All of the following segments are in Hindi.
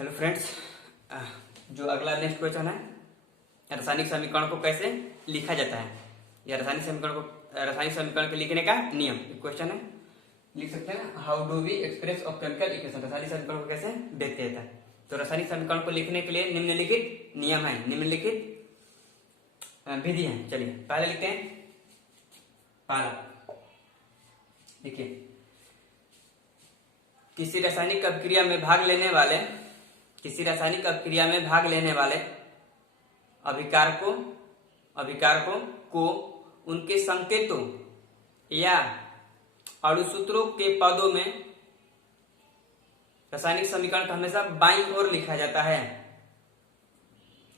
हेलो फ्रेंड्स, जो अगला नेक्स्ट क्वेश्चन है, रासायनिक समीकरण को कैसे लिखा जाता है या रासायनिक समीकरण के लिखने का नियम क्वेश्चन है। लिख सकते हैं how do we express of chemical equation, रासायनिक समीकरण को कैसे व्यक्त जाता है। तो रासायनिक समीकरण को लिखने के लिए निम्नलिखित नियम है, निम्नलिखित विधि है। चलिए पहले लिखते हैं। पहला देखिए, किसी रासायनिक अभिक्रिया में भाग लेने वाले अभिकारकों को उनके संकेतों या अणुसूत्रों के पदों में रासायनिक समीकरण को हमेशा बाईं ओर लिखा जाता है।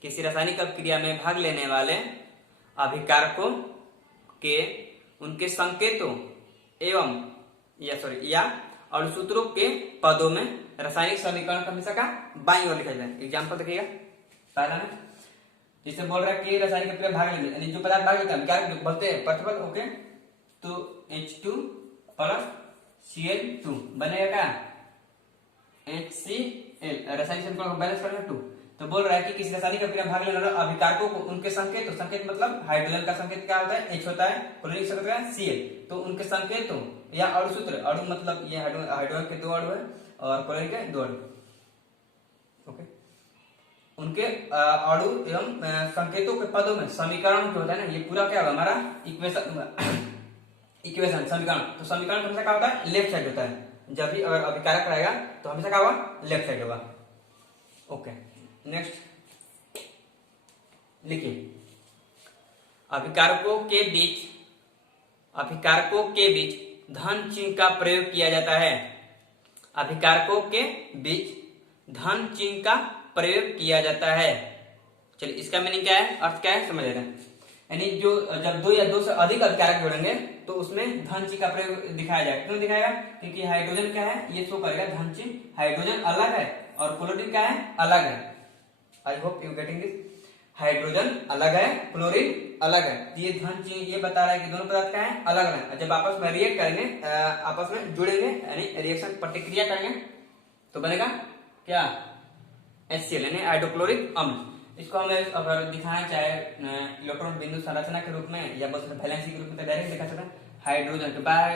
किसी रासायनिक अभिक्रिया में भाग लेने वाले अभिकारकों के उनके संकेतों या अणुसूत्रों के पदों में रासायनिक समीकरण का हमेशा का बाईं ओर लिखा जाता है। एग्जाम्पल देखिएगा। पहला में जिसे बोल रहा है कि रासायनिक अभिक्रिया भाग लेने, यानी जो पदार्थ भाग लेता है क्या बोलते हैं, प्रतिबल। ओके, तो H2 प्लस Cl2 बनेगा क्या, HCl। रासायनिक समीकरण को बैलेंस करना 2। तो बोल रहा है कि किसी रासायनिक अभिक्रिया भाग लेने वाले अभिकारकों को उनके संकेत मतलब हाइड्रोजन का संकेत क्या होता है, H होता है, क्लोरीन संकेत क्या है, Cl। तो उनके संकेतों या अणुसूत्र, अणु मतलब ये हाइड्रोजन के 2 अणु है और क्लोरीन के 2 अणु। ओके, उनके अणु एवं संकेतों के पदों में समीकरण जो होता है ना, ये पूरा क्या होगा हमारा इक्वेशन समीकरण। तो समीकरण हमेशा क्या होता है, लेफ्ट साइड होता है। जब भी अगर अभिकारक रहेगा तो हमेशा क्या होगा, लेफ्ट साइड होगा। ओके, नेक्स्ट लिखिए, अभिकारकों के बीच धन चिन्ह का प्रयोग किया जाता है। अभिकारकों के बीच धन चिन्ह का प्रयोग किया जाता है। चलिए इसका मीनिंग क्या है, अर्थ क्या है, समझ लेते हैं। यानी जो जब 2 या 2 से अधिक अभिकारक जोड़ेंगे तो उसमें धन चिन्ह का प्रयोग दिखाया जाएगा। क्यों दिखाएगा, क्योंकि हाइड्रोजन क्या है, ये शो करेगा धन चिन्ह, हाइड्रोजन अलग है और क्लोरीन क्या है, अलग है। I hope you getting this. Hydrogen अलग है, क्लोरीन अलग है। ये धन चिन्ह ये बता रहा है कि दोनों पदार्थ क्या है, अलग अलग है। जब आपस में रिएक्ट करेंगे, आपस में जुड़ेंगे यानी रिएक्शन प्रतिक्रिया करेंगे तो बनेगा क्या, HCl यानी हाइड्रोक्लोरिक अम्ल। इसको हमें अगर दिखाना चाहे इलेक्ट्रॉन बिंदु संरचना के रूप में या बस वैलेंसी के रूप में, तो डायरेक्ट दिखा सकते हैं। हाइड्रोजन के बाहर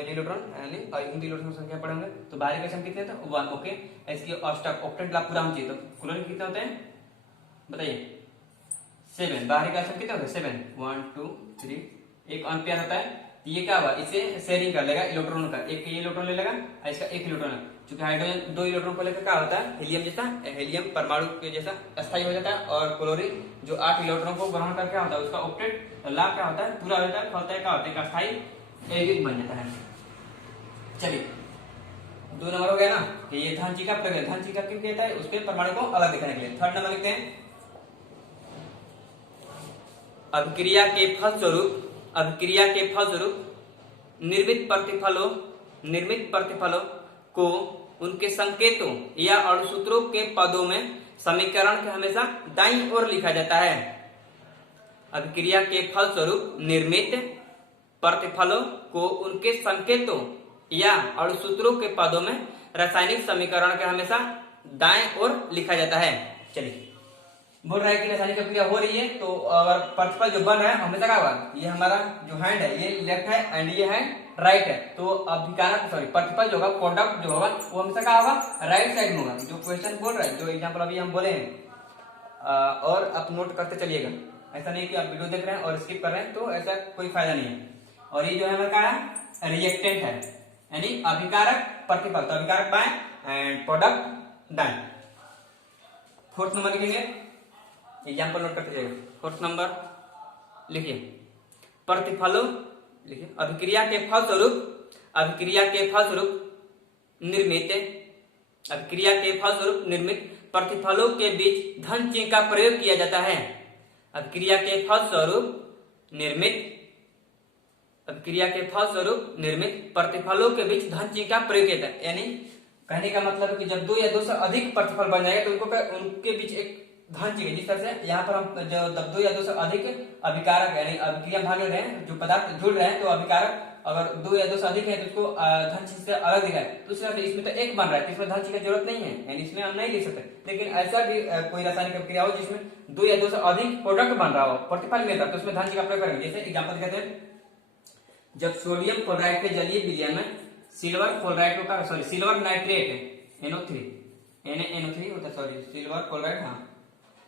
इलेक्ट्रॉन यानी इलेक्ट्रॉन संख्या पढ़ेंगे तो बाहरी इक्वेशन कितने थे, 1। ओके, इसकी ऑक्टेट पूरा हम चाहिए तो क्लोरीन कितने होते हैं बताइए, 7। बाहरी इक्वेशन कितने होते हैं, 7, 1 2 3, 1 एम्पियर होता है। तो ये क्या हुआ, इसे शेयरिंग कर लेगा इलेक्ट्रॉन का, एक ये इलेक्ट्रॉन ले लेगा और इसका 1 इलेक्ट्रॉन है। चूंकि हाइड्रोजन 2 इलेक्ट्रॉन को लेकर क्या होता है, हीलियम जैसा, हीलियम परमाणु के जैसा अस्थायी हो जाता है। और क्लोरीन जो 8 इलेक्ट्रॉन को ग्रहण करके क्या होता है, उसका ऑक्टेट लाभ क्या होता है, पूरा होता है, क्या होता है, अस्थायी यौगिक बन जाता है। चलिए 2 नंबर हो गया ना, कि ये धन चिन्ह का प्रयोग, धन चिन्ह का क्यों कहता है, उसके परमाणु को अलग दिखाने के लिए। 3rd नंबर लिखते हैं, अभिक्रिया के फलस्वरूप निर्मित प्रतिफलों को उनके संकेतों या अणुसूत्रों के पदों में समीकरण के हमेशा दाईं ओर लिखा जाता है। अभिक्रिया के फलस्वरूप निर्मित प्रतिफलों को उनके संकेतों या अणुसूत्रों के पदों में रासायनिक समीकरण के हमेशा दाएं ओर लिखा जाता है। चलिए बोल रहा है कि रासायनिक अभिक्रिया हो रही है तो अगर प्रतिफल जो बन रहा है हमेशा क्या होगा, ये हमारा जो हैंड है ये लेफ्ट है एंड ये है राइट है। तो अभिकारक प्रतिफल जो होगा, प्रोडक्ट जो होगा वो हमेशा क्या होगा, राइट साइड में होगा। जो क्वेश्चन बोल रहा है, जो एग्जाम्पल अभी हम बोले हैं, और आप नोट करते चलिएगा। ऐसा नहीं कि आप वीडियो देख रहे हैं और स्किप कर रहे हैं, तो ऐसा कोई फायदा नहीं है। और ये जो है हमारा क्या है, रिएक्टेंट है, यानी अभिकारक प्रतिफल, तो अभिकारक बाएं एंड प्रोडक्ट दाएं। 4th नंबर लिखेंगे, एग्जाम्पल नोट करते जाइए। 4th नंबर लिखिए, प्रतिफलों लिखिए, अभिक्रिया के फलस्वरूप निर्मित प्रतिफलों के बीच धन चिन्ह का प्रयोग किया जाता है। अभिक्रिया के फलस्वरूप निर्मित प्रतिफलों के बीच धन चिन्ह का प्रयोग किया जाता है। यानी कहने का मतलब है कि जब 2 या 2 से अधिक प्रतिफल बन जाएगा तो उनके बीच एक धन चिन्ह, जिस तरह से यहाँ पर हम जो 2 या 2 से अधिक अभिकारक यानी अभिक्रिया भाग ले रहे हैं, जो पदार्थ जुड़ रहे हैं, तो अभिकारक अगर 2 या 2 से अधिक है तो उसको धन चिन्ह से अलग दिखाए। दूसरा इसमें तो 1 बन रहा है तो इसमें धन चिन्ह की जरूरत नहीं है, यानी इसमें हम नहीं लिख सकते। लेकिन ऐसा भी कोई रासायनिक अभिक्रिया हो जिसमें 2 या 2 से अधिक प्रोडक्ट बन रहा हो, प्रतिफल मिल रहा है, तो उसमें धन चिन्ह का प्रयोग करेंगे। जैसे एग्जाम्पल कहते हैं, जब सोडियम क्लोराइड के जलीय विलयन में सिल्वर क्लोराइड का सिल्वर नाइट्रेट NO3 NaNO3 होता है, सॉरी सिल्वर क्लोराइड, हाँ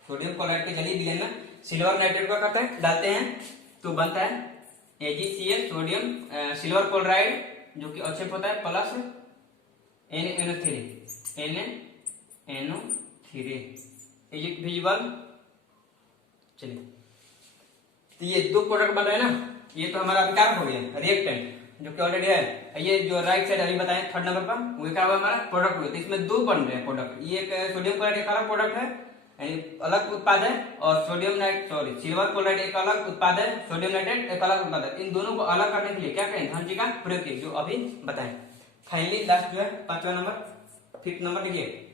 सोडियम क्लोराइड के जलीय विलयन में सिल्वर नाइट्रेट का करते हैं डालते हैं तो बनता है AgCl सोडियम सिल्वर क्लोराइड जो कि अक्षेप होता है plus NaNO3 is it visible. चलिए तो ये 2 प्रोडक्ट बन रहे हैं ना, ये तो हमारा अभिकारक हो गया रिएक्टेंट जो कि ऑलरेडी है। ये जो राइट साइड अभी बताएं 3rd नंबर पर वो क्या हुआ हमारा प्रोडक्ट हुआ, तो इसमें 2 बन रहे हैं प्रोडक्ट। ये एक सोडियम क्लोराइड एक अलग प्रोडक्ट है, यानी अलग उत्पाद है, और सिल्वर क्लोराइड एक अलग उत्पाद है, सोडियम नाइट्रेट एक अलग उत्पाद है। इन दोनों को अलग करने के लिए क्या करें, धन चिन्ह का प्रयोग किए, जो अभी बताएं। फाइनली लास्ट जो है 5वां नंबर 5th नंबर देखिए,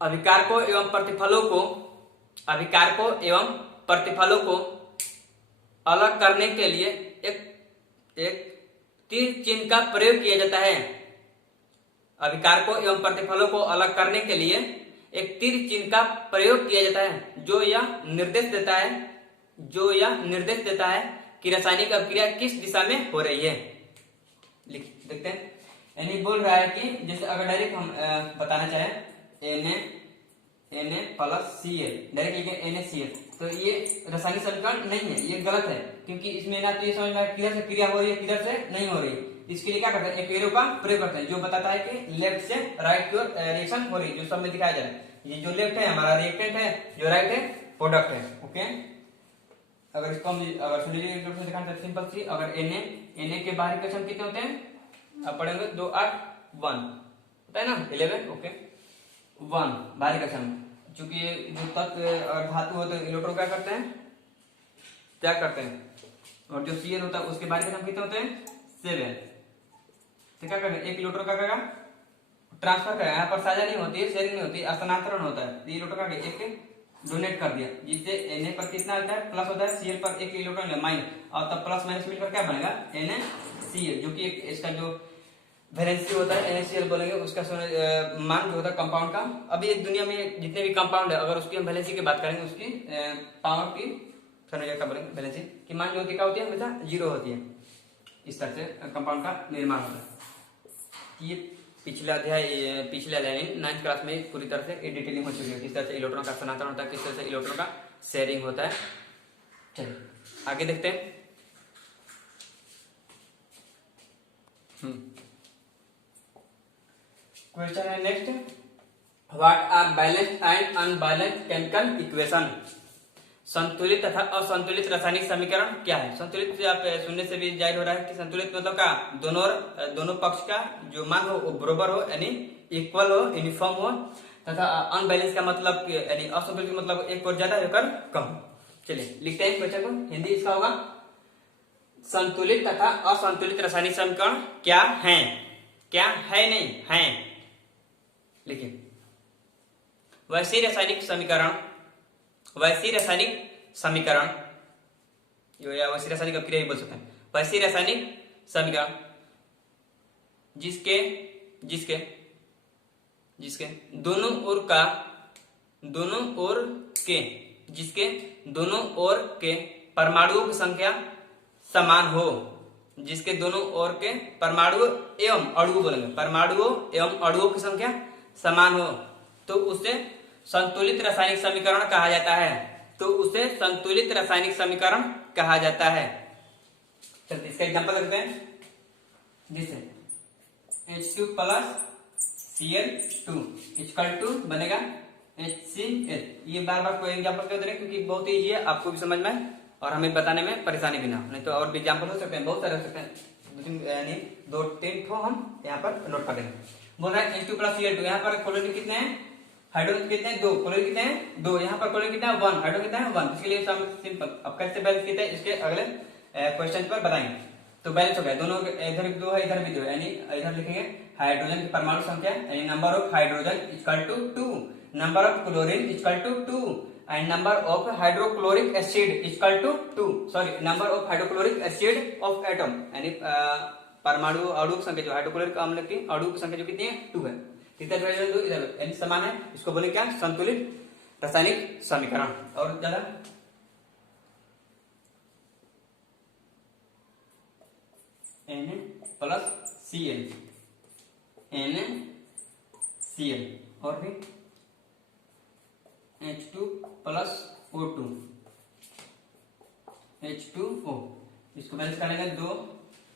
अभिकारकों एवं प्रतिफलों को अलग करने के लिए एक तीर चिन्ह का प्रयोग किया जाता है। अभिकारकों एवं प्रतिफलों को अलग करने के लिए एक तीर चिन्ह का प्रयोग किया जाता है जो यह निर्देश देता है कि रासायनिक अभिक्रिया किस दिशा में हो रही है। देखते हैं, यानी बोल रहा है कि जैसे अगर डायरेक्ट हम बताना चाहें Na प्लस Cl डायरेक्ट लिखें NaCl, तो ये रासायनिक समीकरण नहीं है, ये गलत है, क्योंकि इसमें ना तो ये समझ में किधर से क्रिया हो रही है किधर से नहीं हो रही है। इसके लिए क्या करते हैं, एक एरो का प्रयोग करते हैं जो बताता है कि लेफ्ट से राइट की ओर रिएक्शन हो रही है, जो सब में दिखाया जा रहा है। ये जो लेफ्ट है हमारा रिएक्टेंट है, जो राइट है प्रोडक्ट है। ओके, अगर इसको हम अगर दिखाना सिंपल सी, अगर Na के बाहरी क्वेश्चन कितने होते हैं आप पढ़ेंगे 2 8 1 होता है ना 11। ओके 1 बाहरी क्वेश्चन, चूंकि जो तत्व और धातु होते हैं इलेक्ट्रॉन क्या करते हैं, त्याग करते हैं, और जो Cl होता है उसके बाहरी क्वेश्चन कितने होते हैं 7। तो क्या करें, एक इलेक्ट्रॉन का करेगा ट्रांसफर करेगा, यहाँ पर साझा नहीं होती है, शेयरिंग नहीं होती है, स्थानांतरण होता है। तो इलेक्ट्रॉन का एक डोनेट कर दिया, जिससे Na पर कितना आता है प्लस होता है, Cl पर एक इलेक्ट्रॉन माइनस, और तब प्लस माइनस मिलकर क्या बनेगा NaCl, जो कि इसका जो वैलेंसी होता है NaCl बोलेंगे, उसका मान जो होता है कंपाउंड का। अभी एक दुनिया में जितने भी कंपाउंड है अगर उसकी हम वैलेंसी की बात करेंगे, उसकी पावर की क्या बोलेंगे वैलेंसी की मान जो होती है हमेशा 0 होती है। इस तरह से कंपाउंड का निर्माण होता है। ये पिछला अध्याय पिछले अध्याय 9th क्लास में पूरी तरह से डिटेलिंग हो चुकी है, किस तरह से इलेक्ट्रॉन का स्थानांतरण होता है, किस तरह से इलेक्ट्रॉन का शेयरिंग होता है। चलिए आगे देखते हैं। क्वेश्चन है next, what are balanced and unbalanced chemical equation. संतुलित तथा असंतुलित रासायनिक समीकरण क्या है। संतुलित से आप सुनने से भी जाहिर हो रहा है कि संतुलित मतलब का दोनों पक्ष का जो मान हो वो बराबर हो, यानी इक्वल हो, यूनिफॉर्म हो, तथा अनबैलेंस का मतलब यानी असंतुलित का मतलब एक और ज्यादा एक और कम। चलिए लिखते हैं क्वेश्चन को, हिंदी इसका होगा संतुलित तथा असंतुलित रासायनिक समीकरण क्या है, क्या है नहीं है। लिखिए, वैश्विक रासायनिक समीकरण या वैश्विक रासायनिक अभिक्रिया भी बोल सकते हैं। वैश्विक रासायनिक समीकरण जिसके दोनों ओर के परमाणुओं की संख्या समान हो, जिसके दोनों ओर के परमाणु एवं अणु बोलेंगे, परमाणुओं एवं अणुओं की संख्या समान हो, तो उसे संतुलित रासायनिक समीकरण कहा जाता है। चलिए इसका एग्जांपल करते हैं, जिससे H2 plus Cl2 equal to बनेगा HCl। ये बार बार कोई एग्जांपल क्यों दे रहे हैं, क्योंकि बहुत ईजी है, आपको भी समझ में और हमें बताने में परेशानी भी ना हो। नहीं तो और भी एग्जांपल हो सकते हैं, बहुत सारे हो सकते हैं, यानी 2-3 ठो हम यहाँ पर नोट कर देंगे। बोल रहा है H2 प्लस Cl2, यहाँ पर क्लोरीन कितने हैं, हाइड्रोजन कितने हैं 2, क्लोरीन कितने हैं 2, यहाँ पर क्लोरीन कितना है 1, हाइड्रोजन कितना है 1। इसके लिए सिंपल, अब कैसे बैलेंस कितने हैं इसके अगले क्वेश्चन पर बताएंगे। तो बैलेंस हो गया, दोनों इधर भी 2 है इधर भी 2 है, यानी इधर लिखेंगे हाइड्रोजन की परमाणु संख्या यानी number of hydrogen equal to 2, number of chlorine equal to 2 and number of hydrochloric acid equal to 2, sorry number of hydrochloric acid of atom, यानी परमाणु अणु की संख्या जो हाइड्रोक्लोरिक अम्ल की अणु की संख्या जो कितनी है 2 है। इधर इधर यानी समान है, इसको बोले क्या संतुलित रासायनिक समीकरण। और ज्यादा N plus C L, N C L और भी H2 प्लस O2, H2O, इसको बैलेंस कर लेंगे 2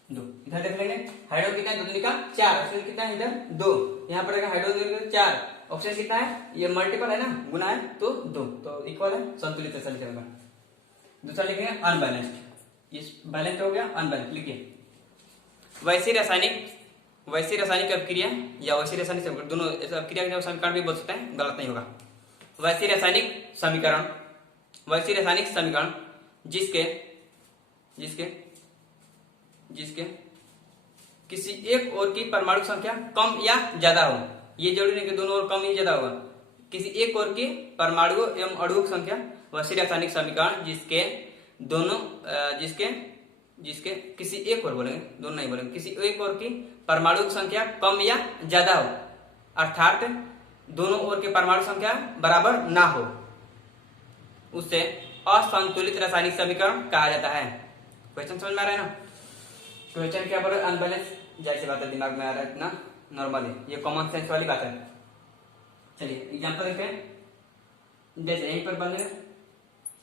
2। इधर देख लेंगे हाइड्रोजन कितना है 2 दूनी का 4, ऑक्सीजन कितना है इधर 2, यहाँ पर हाइड्रोजन 4, ऑक्सीजन कितना है ये मल्टीपल है ना, गुना है तो 2, तो इक्वल है, संतुलित है समीकरण। दूसरा लिखेंगे अनबैलेंस्ड, इस बैलेंस हो गया अनबैलेंस। लिखिए वैसी रासायनिक अभिक्रिया या वैसी रासायनिक समीकरण, दोनों अभिक्रिया का समीकरण भी बोल सकते हैं, गलत नहीं होगा। वैसी रासायनिक समीकरण जिसके किसी एक और की परमाणु संख्या कम या ज्यादा हो, ये जरूरी नहीं कि दोनों और कम ही ज्यादा होगा, किसी एक और की परमाणु एवं अणुओं की संख्या, वैसी रासायनिक समीकरण जिसके किसी एक और बोलेंगे, दोनों नहीं बोलेंगे, किसी एक और की परमाणु की संख्या कम या ज्यादा हो, अर्थात दोनों ओर के परमाणु संख्या बराबर ना हो, उससे असंतुलित रासायनिक समीकरण कहा जाता है। क्वेश्चन समझ में आ रहा है ना? क्वेश्चन क्या बोल रहा है? अनबैलेंस, जैसी बात है दिमाग में आ रहा है इतना नॉर्मली, ये कॉमन सेंस वाली बात है। चलिए एग्जांपल देखते हैं, जैसे यहीं पर बन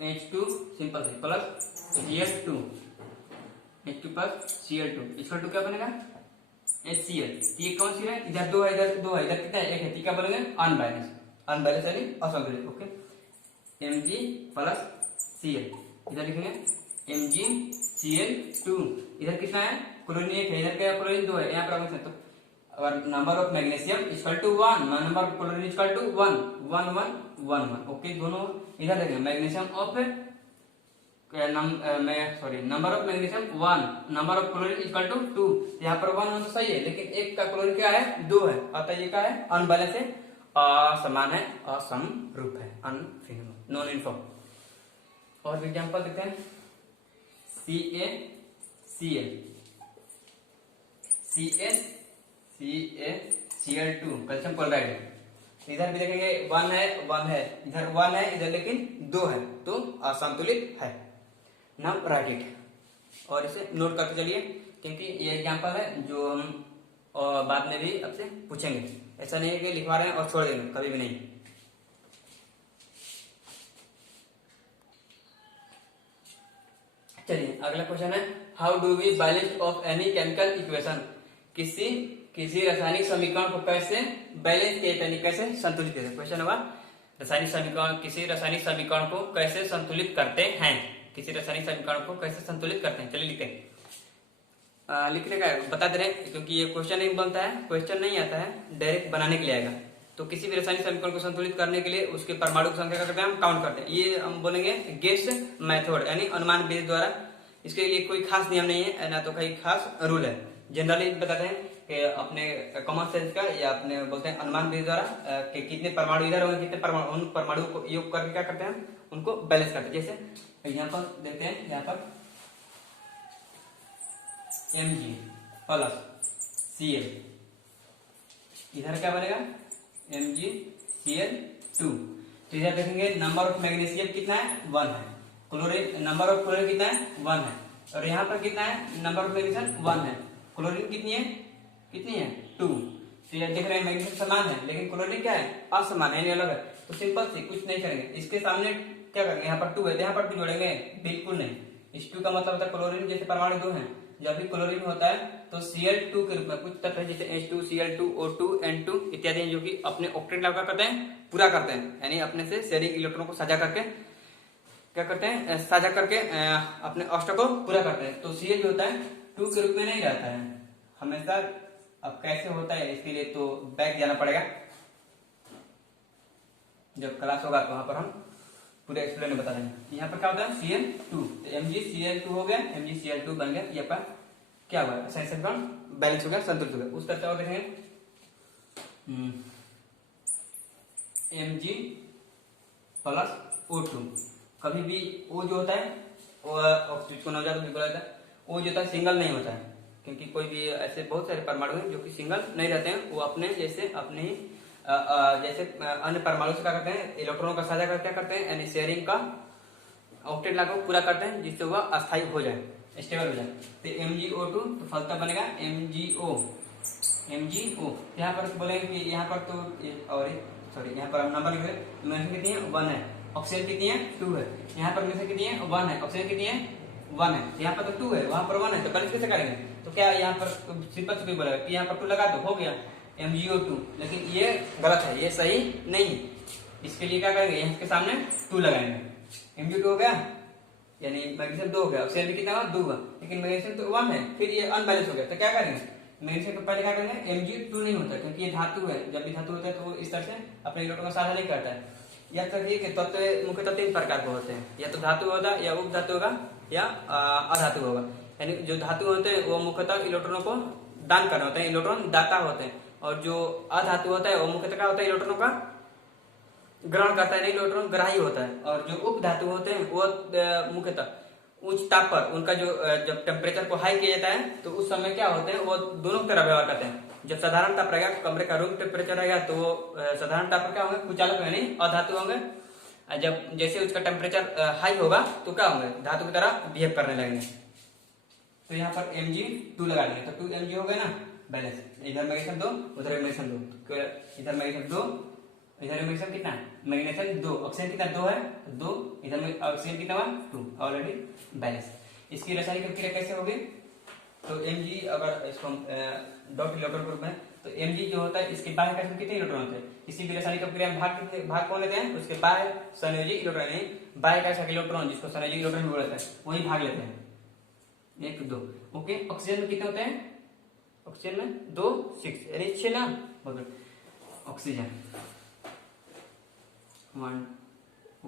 H2 सिंपल से plus Cl2, H2 plus Cl2 equal to क्या बनेगा HCl। ये कौन सी है? इधर 2 है, इधर 2 है, इधर कितना है 1 है, ठीक है बोलेंगे अनबैलेंस, अनबैलेंस यानी असंतुलित। ओके, Mg प्लस Cl, इधर लिखेंगे MgCl2, इधर कितना है क्लोरीन 1 है, इधर क्या क्लोरीन 2 है, यहाँ पर तो और number of magnesium equal to 1, number of chlorine equal to 1 1 1 1 1। Okay, दोनों इधर देखेंगे magnesium of number of magnesium 1, number of chlorine equal to 2, यहाँ पर 1 1 तो सही है, लेकिन एक का क्लोरीन क्या है 2 है, अतः ये क्या है अनबैलेंस है, असमान है, असमरूप है, नॉन यूनिफॉर्म। और एग्जांपल देखते हैं CaCl2 कैल्शियम क्लोराइड, इधर भी देखेंगे 1 है 1 है, इधर 1 है, इधर लेकिन 2 है, तो असंतुलित है। नाउ राइट इट, और इसे नोट करके चलिए, क्योंकि ये एग्जांपल है जो हम बाद में भी आपसे पूछेंगे, ऐसा नहीं है कि लिखवा रहे हैं और छोड़ देंगे, कभी भी नहीं। चलिए अगला क्वेश्चन है, how do we balance of any chemical equation, किसी रासायनिक समीकरण को कैसे बैलेंस किया जाता है, कैसे संतुलित करते हैं। क्वेश्चन होगा रासायनिक समीकरण, किसी रासायनिक समीकरण को कैसे संतुलित करते हैं, किसी रासायनिक समीकरण को कैसे संतुलित करते हैं। चलिए लिखते हैं, लिखने का बता दे रहे हैं, क्योंकि ये क्वेश्चन नहीं बनता है, क्वेश्चन नहीं आता है, डायरेक्ट बनाने के लिए आएगा। तो किसी भी रासायनिक समीकरण को संतुलित करने के लिए उसके परमाणु की संख्या का करते हैं हम काउंट करते हैं, ये हम बोलेंगे गेस मेथड, यानी अनुमान विधि द्वारा। इसके लिए कोई खास नियम नहीं है ना, तो कोई खास रूल है, जनरली बताते हैं कि अपने कॉमन सेंस का या अपने बोलते हैं अनुमान विधि द्वारा कि कितने परमाणु इधर होंगे, कितने परमाणु, उन परमाणु को योग करके क्या करते हैं उनको बैलेंस करते हैं। जैसे यहाँ पर देखते हैं, यहाँ पर Mg प्लस Cl, इधर क्या बनेगा MgCl2, तो इधर देखेंगे नंबर ऑफ मैग्नीशियम कितना है 1 है, क्लोरीन नंबर ऑफ क्लोरीन कितना है 1 है, और यहाँ पर कितना है नंबर ऑफ मैग्नीशियम 1 है, क्लोरीन कितनी है 2। तो ये देख रहे हैं मैग्नीशियम समान है, लेकिन क्लोरीन क्या है असमान है, अलग है। तो सिंपल से कुछ नहीं करेंगे, इसके सामने क्या करेंगे, यहाँ पर 2 है, यहाँ पर 2 जोड़ेंगे, बिल्कुल नहीं। इस 2 का मतलब होता है क्लोरीन, जैसे परमाणु 2 है, जब भी क्लोरीन होता है तो Cl2 के रूप में कुछ तत्व है, जैसे H2, Cl2, O2, N2 इत्यादि, जो कि अपने ऑक्टेट लेवल का करते हैं पूरा करते हैं, यानी अपने से शेयरिंग इलेक्ट्रॉन को साझा करके क्या करते हैं, साझा करके अपने अष्टक को पूरा करते हैं। तो Cl जो होता है 2 के रूप में नहीं रहता है हमेशा। अब कैसे होता है इसके लिए तो बैक जाना पड़ेगा, जब क्लास होगा तो वहां पर हम पूरे एक्सप्लेन बता देंगे। यहाँ पर क्या होता है Cl2, MgCl2 हो गया, MgCl2 बन गया, ये पर क्या हुआ समीकरण बैलेंस हो गया, संतुलित हो गया। उस तरह से और देखेंगे Mg प्लस O2। कभी भी O जो होता है वो ऑक्सीजन को नवजात भी बोला जाता है, O जो होता है सिंगल नहीं होता है, क्योंकि कोई भी ऐसे बहुत सारे परमाणु हैं जो कि सिंगल नहीं रहते हैं, वो अपने जैसे अपने ही जैसे अन्य परमाणु से क्या करते हैं, इलेक्ट्रॉनों का साझा क्या करते हैं, यानी शेयरिंग का ऑक्टेट लॉ को पूरा करते हैं, जिससे वह अस्थायी हो जाए, स्टेबल हो जाए। तो MgO2 तो फलता बनेगा MgO। यहाँ पर बोलेंगे कि यहाँ पर तो और सॉरी यहाँ पर हम नंबर लिख रहे हैं, में कितनी है 1 है, ऑक्सीजन कितनी है 2 है, यहाँ पर में से कितनी है 1 है, ऑक्सीजन कितनी है 1 है, यहाँ पर तो 2 है, वहां पर 1 है, तो बैलेंस कैसे करेंगे? तो क्या यहाँ पर सिंपल से बोलेगा कि यहाँ पर 2 लगा दो, हो गया MgO2। लेकिन ये गलत है, ये सही नहीं है। इसके लिए क्या करेंगे, यहाँ के सामने 2 लगाएंगे, MgO2 हो गया, यानी मैग्नीशियम 2 हो गया, ऑक्सीजन भी कितना हुआ 2 हुआ, लेकिन मैग्नीशियम तो 1 है, फिर ये अनबैलेंस हो गया, तो क्या करेंगे, मैग्नीशियम को पहले क्या करेंगे, Mg2 नहीं होता, क्योंकि ये धातु है, जब भी धातु होता है तो वो इस तरह से अपने इलेक्ट्रॉन का साझा नहीं करता है। या तो ये तत्व मुख्यतः 3 प्रकार के होते हैं, या तो धातु होगा, या उप धातु होगा, या अधातु होगा। यानी जो धातु होते हैं वो मुख्यतः इलेक्ट्रॉनों को दान करना होता है, इलेक्ट्रॉन दाता होते हैं, और जो अधातु होता है वो मुख्यतः क्या होता है, इलेक्ट्रॉनों का ग्रहण करता है, इलेक्ट्रॉन ग्राही होता है। और जो उप धातु होते हैं वो मुख्यतः उच्च ताप पर उनका जो जब टेम्परेचर को हाई किया जाता है तो उस समय क्या होते हैं, वो दोनों तरह व्यवहार करते हैं। जब साधारण ताप रहेगा, कमरे का रूम टेम्परेचर रहेगा, तो वो साधारण ताप पर क्या होंगे, कुचालक यानी अधातु होंगे। जब जैसे उसका टेम्परेचर हाई होगा तो क्या होंगे, धातु की तरह बिहेव करने लगेंगे। तो यहाँ पर Mg2 लगा देंगे, तो 2 Mg हो गए ना, बैलेंस, इधर मैग्नीशियम 2 उधर मैग्नीशियम 2, इधर मैग्नीशियम 2 इधर मैग्नीशियम कितना है, मैग्नीशियम 2, ऑक्सीजन कितना 2 है 2, इधर में ऑक्सीजन कितना हुआ 2, ऑलरेडी बैलेंस। इसकी रासायनिक अभिक्रिया कैसे होगी, तो Mg अगर इसको डॉट इलेक्ट्रॉन ग्रुप में, तो Mg जो होता है इसके बाह्य कक्ष में कितने इलेक्ट्रॉन होते हैं, किसी भी रासायनिक अभिक्रिया में भाग कौन लेते हैं, उसके बाह्य संयोजी इलेक्ट्रॉन, यानी बाह्य कक्ष के इलेक्ट्रॉन जिसको संयोजी इलेक्ट्रॉन भी बोलते हैं, वही भाग लेते हैं, 1 2। ओके, ऑक्सीजन में कितने होते हैं, ऑक्सीजन में 2 6, यानी 6 ना, ऑक्सीजन 1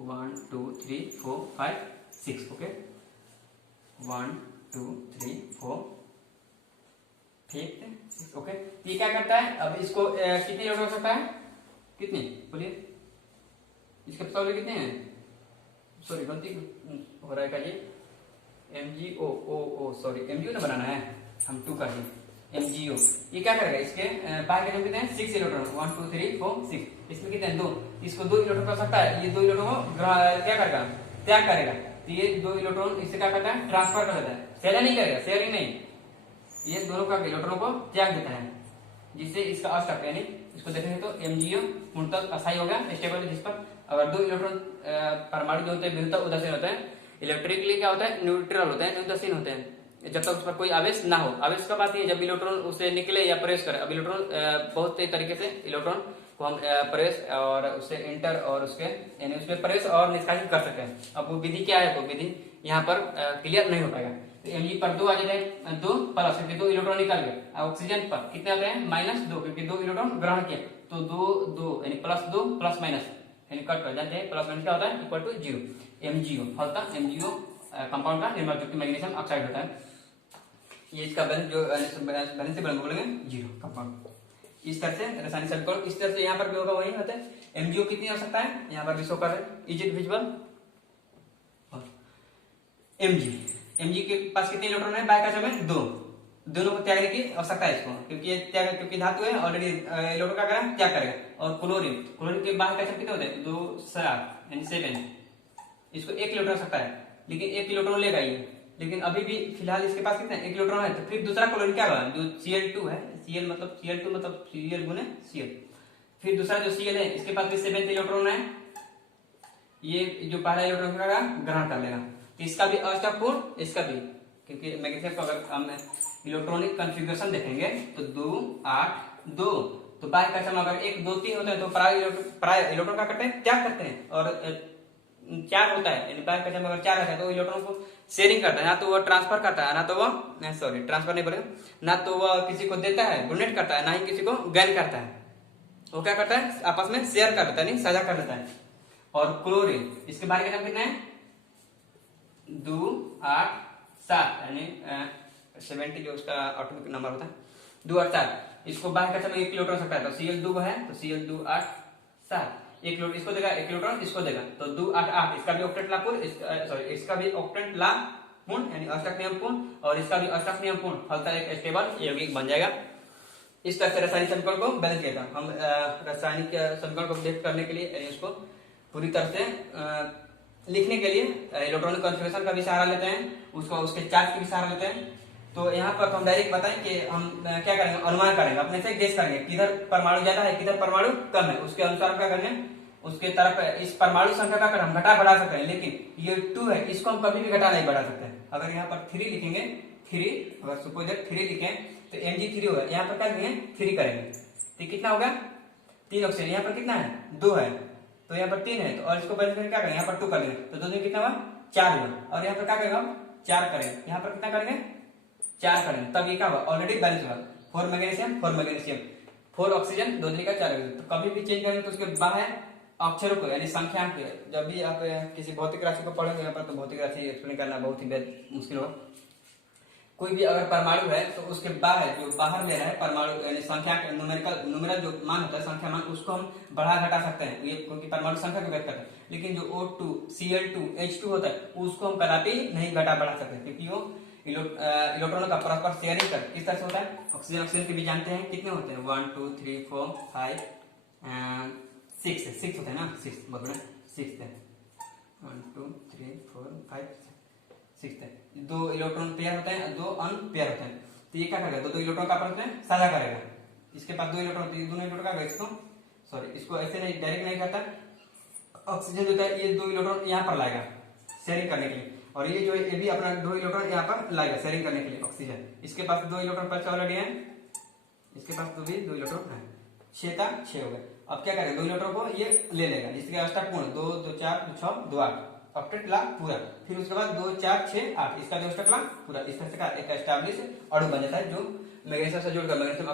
1 2 3 4 5 6, ओके 1 2 3 4 5 ओके। ये क्या करता है, अब इसको कितनी इलेक्ट्रॉन हो सकता है, कितनी बोलिए, इसके पता कितने हैं, सॉरी गलती हो रहा है का, ये MgO सॉरी MgO ना बनाना है, हम 2 का ही MgO। ये क्या करेगा, इसके बाहर के कितने हैं 6 इलेक्ट्रॉन, 1 2 3 4 6, इसमें कितने हैं 2, इसको 2 इलेक्ट्रॉन कर सकता है, ये 2 इलेक्ट्रॉन को क्या करेगा, त्याग करेगा, तो ये 2 इलेक्ट्रॉन इससे क्या करता है, ट्रांसफर कर देता है, शेयर नहीं करेगा, शेयरिंग नहीं, ये दोनों का इलेक्ट्रॉनों को त्याग देता है, जिससे इसका अष्टक, यानी इसको देखेंगे तो MgO पूर्णतः अस्थायी हो गया, स्टेबल, जिस पर अगर 2 इलेक्ट्रॉन परमाणु जो होते हैं विरुद्ध उदासीन होते हैं, इलेक्ट्रिकली क्या होता है, न्यूट्रल होते हैं, उदासीन होते हैं, जब तक उस पर कोई आवेश ना हो। आवेश कब आती है, जब इलेक्ट्रॉन उससे निकले या प्रवेश करे। अब इलेक्ट्रॉन बहुत तरीके से इलेक्ट्रॉन को हम प्रवेश और उससे इंटर और उसके यानी उसमें प्रवेश और निष्कासित कर सकते हैं। अब वो विधि क्या है, वो विधि यहाँ पर क्लियर नहीं हो पाएगा। तो Mg पर 2 आ जाता है, 2 प्लस, क्योंकि 2 इलेक्ट्रॉन निकल गए। ऑक्सीजन पर कितने आते हैं, -2, क्योंकि 2 इलेक्ट्रॉन ग्रहण किया, तो 2 यानी +2 प्लस माइनस यानी कट कर जाते हैं, प्लस माइनस क्या होता है, इक्वल टू 0। MgO फलता MgO कंपाउंड का निर्माण, जो कि मैग्नीशियम ऑक्साइड होता है। ये इसका बैलेंस जो बैलेंस से बोलेंगे 0 कंपाउंड। इस तरह से रासायनिक समीकरण इस तरह से यहाँ पर भी होगा, वही होता है। MgO कितनी हो सकता है, यहाँ पर भी शो कर रहे हैं, इज इट विजिबल। Mg के पास कितने इलेक्ट्रॉन है, बाय का में 2, दोनों को त्यागने की आवश्यकता है इसको, क्योंकि ये त्याग, क्योंकि धातु है ऑलरेडी इलेक्ट्रॉन का करेगा त्याग करेगा। और क्लोरीन के बाहर का कितने होते हैं, 2 7 यानी 7, इसको 1 इलेक्ट्रॉन सकता है, लेकिन 1 इलेक्ट्रॉन लेगा ये, लेकिन अभी भी फिलहाल इसके पास कितना 1 इलेक्ट्रॉन है। तो फिर दूसरा क्लोरीन क्या होगा, जो Cl2 है, Cl मतलब Cl2 मतलब Cl गुने Cl, फिर दूसरा जो Cl है इसके पास भी 7 इलेक्ट्रॉन है, ये जो पहला इलेक्ट्रॉन का ग्रहण कर लेगा। तो इसका भी अष्टकपूर्ण, इसका भी, क्योंकि मैग्नीशियम का अगर हम इलेक्ट्रॉनिक कॉन्फ़िगरेशन देखेंगे तो 2 8 2, तो बाय का समय अगर 1 2 3 होते हैं तो प्राय इलेक्ट्रॉन का करते हैं, त्याग करते हैं। और 4 होता है, यानी बाय का समय अगर 4 रहता है तो इलेक्ट्रॉन को शेयरिंग करता है, ना तो वो ट्रांसफर करता है, ना तो वो सॉरी ट्रांसफर नहीं बोलेंगे, ना तो वो किसी को देता है, डोनेट करता है, ना ही किसी को गेन करता है। वो क्या करता है, आपस में शेयर कर देता है, नहीं साझा कर देता है। और क्लोरीन, इसके बारे में कितना है, 2 8 7 यानी 70 जो उसका ऑटोमिक नंबर होता है, 2 8 7, इसको बाहर का समय 1 इलेक्ट्रॉन सकता है, तो Cl2 है तो Cl2 8 7, एक इसको देगा, एक इलेक्ट्रॉन इसको देगा, तो 2 8 8, इसका भी ऑक्टेट ला पूर्ण, इसका भी ऑक्टेट ला पूर्ण यानी अष्टक नियम पूर्ण, और इसका भी अष्टक नियम पूर्ण, फलतः एक स्टेबल यौगिक बन जाएगा। इस तरह से रासायनिक समीकरण को बैलेंस किया था। हम रासायनिक समीकरण को व्यक्त करने के लिए यानी उसको पूरी तरह से लिखने के लिए इलेक्ट्रॉनिक कॉन्फ़िगरेशन का भी सहारा लेते हैं, उसको उसके चार्ज की भी सहारा लेते हैं। तो यहाँ पर हम डायरेक्ट बताएं कि हम क्या करेंगे, अनुमान करेंगे, अपने से गेस करेंगे किधर परमाणु ज्यादा है किधर परमाणु कम है, उसके अनुसार क्या करेंगे, उसके तरफ इस परमाणु संख्या का हम घटा बढ़ा सकते हैं, लेकिन ये 2 है इसको हम कभी भी घटा नहीं बढ़ा सकते। अगर यहाँ पर 3 लिखेंगे, 3 अगर सपोज 3 लिखें तो Mg3 होगा, यहाँ पर क्या करेंगे 3 करेंगे, तो कितना होगा 3 ऑक्सीजन, यहाँ पर कितना है 2 है, तो यहाँ पर 3 है, तो और इसको बैलेंस करके क्या करेंगे, यहाँ पर 2 कर देंगे, तो 2 कितना हुआ 4 हुआ, और यहाँ पर क्या करेंगे हम 4 करेंगे, यहाँ पर कितना करेंगे 4 करेंगे, तब ये क्या हुआ ऑलरेडी बैलेंस हुआ, 4 मैग्नीशियम 4 मैग्नीशियम 4 ऑक्सीजन 2 का 4 ऑक्सीजन। तो कभी भी चेंज करेंगे तो उसके बाहर अक्षरों को यानी संख्या के, जब भी आप किसी भौतिक राशि को पढ़ेंगे यहाँ पर, तो भौतिक राशि एक्सप्लेन करना बहुत ही मुश्किल होगा। कोई भी अगर परमाणु है तो उसके बाहर जो बाहर में है परमाणु यानी संख्या के न्यूमेरिकल जो मान होता है संख्या मान, उसको हम बढ़ा घटा सकते हैं, ये क्योंकि परमाणु संख्या को व्यक्त करते हैं। लेकिन जो O2 Cl2 H2 होता है उसको हम कदापि नहीं घटा बढ़ा सकते, क्योंकि वो इलेक्ट्रॉनों का परस्पर शेयरिंग कर किस तरह से होता है। ऑक्सीजन ऑक्सीजन के भी जानते हैं कितने होते हैं, 1 2 3 4 5 6 होते हैं ना, 6 बोल रहे 6 है, 1 2 3 4 5 6 है। 2 इलेक्ट्रॉन पेयर होते हैं, 2 अनपेयर होते हैं, तो ये क्या करेगा, 2 इलेक्ट्रॉन का आपस में साझा करेगा, इसके पास 2 इलेक्ट्रॉन, तो ये दोनों इलेक्ट्रॉन का इसको सॉरी इसको ऐसे नहीं डायरेक्ट नहीं करता, ऑक्सीजन जो है ये 2 इलेक्ट्रॉन यहाँ पर लाएगा शेयरिंग करने के लिए, और ये जो है ये भी अपना 2 इलेक्ट्रॉन यहाँ पर लाएगा शेयरिंग करने के लिए ऑक्सीजन। इसके पास 2 इलेक्ट्रॉन पहले ऑलरेडी है, इसके पास 2 इलेक्ट्रॉन है, 6 था 6 हो गए। अब क्या करेगा 2 इलेक्ट्रॉन को ये ले लेगा, इसके अष्टक पूर्ण 2 2 4 2 6 2 8 ऑक्टेट ला पूरा, फिर उसके बाद 2 4 6 8 इसका भी अष्टक ला पूरा, इस तरह से एक एस्टैब्लिश अणु बन जाता है जो मैग्नीशियम से जुड़कर मैग्नीशियम